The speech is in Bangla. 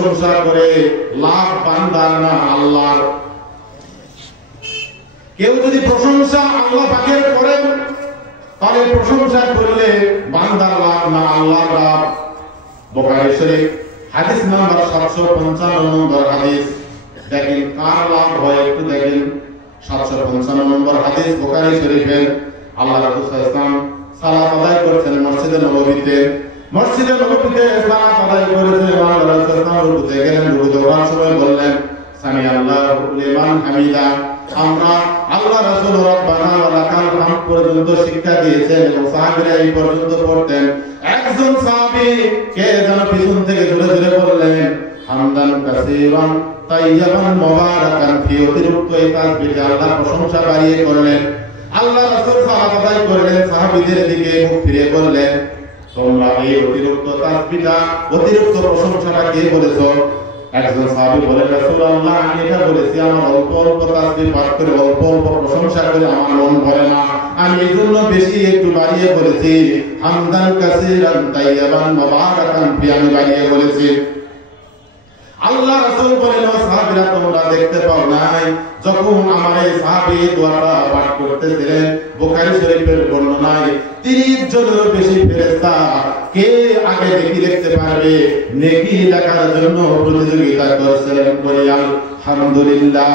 প্রশংসা করে লাভ বান্দার না আল্লাহর। কেউ যদি প্রশংসা আল্লাহ পাকের করেন তাহলে প্রশংসা করলে বান্দার লাভ না আল্লাহর লাভ। বুখারী শরীফ হাদিস নাম্বার 755 নম্বর হাদিস। দেখেন কার লাভ হয় একটু দেখেন। 755 নম্বর হাদিস বুখারী শরীফের। আল্লাহ রাসূল সাল্লাল্লাহু আলাইহি ওয়াসাল্লাম সালাত আদায় করছেন মসজিদে নববীতে। মসজিদে নববীতে সালাত আদায় করেছেন। আল্লাহ রাসূল সাল্লাল্লাহু আলাইহি ওয়াসাল্লাম রুকুতে গেলেন। রুকুতে যাওয়ার সময় বললেন সামি আল্লাহু লিমান হামিদা। আমরা আল্লাহ রাসূল রব্বানা ওয়া লাকাল হামদ পর্যন্ত শিক্ষা দিয়েছেন এবং সাহাবীরা এই পর্যন্ত পড়তেন। একজন সাহাবী কে যেন পিছন থেকে জোরে জোরে বললেন হামদান কাসীরান তাইয়্যিবান মুবারাকান ফি। অতিরিক্ত এই তাসবিহে আল্লাহর প্রশংসা বাড়িয়ে করলেন। আল্লাহ রাসূল সালাত আদায় করলেন, সাহাবীদের দিকে মুখ ফিরে বললেন তোমরা এই অতিরিক্ত তাসবিহটা অতিরিক্ত প্রশংসাটা কে বলেছো? একজন সাহাবী বলেন রাসূলুল্লাহ আমি এটা বলেছি, আমার অল্প অল্প তাসবিহ পাঠ করে অল্প অল্প প্রশংসা করে আমার মন ভরে না, আমি এইজন্য বেশি একটু বাড়িয়ে বলেছি হামদান কাসীরান তাইয়্যিবান মুবারাকান ফি, আমি বাড়িয়ে বলেছি। আল্লাহ রাসূল বলেন ও সাহাবীরা তোমরা দেখতে পাও নাই যখন আমার এই সাহাবী দোয়াটা পাঠ করতেছিলেন বুখারী শরীফের বর্ণনায় 30 জনের বেশি ফেরেশতা কে আগে নেকি লিখতে পারবে নেকি লেখার জন্য প্রতিযোগিতা করছিলেন। বলি আলহামদুলিল্লাহ।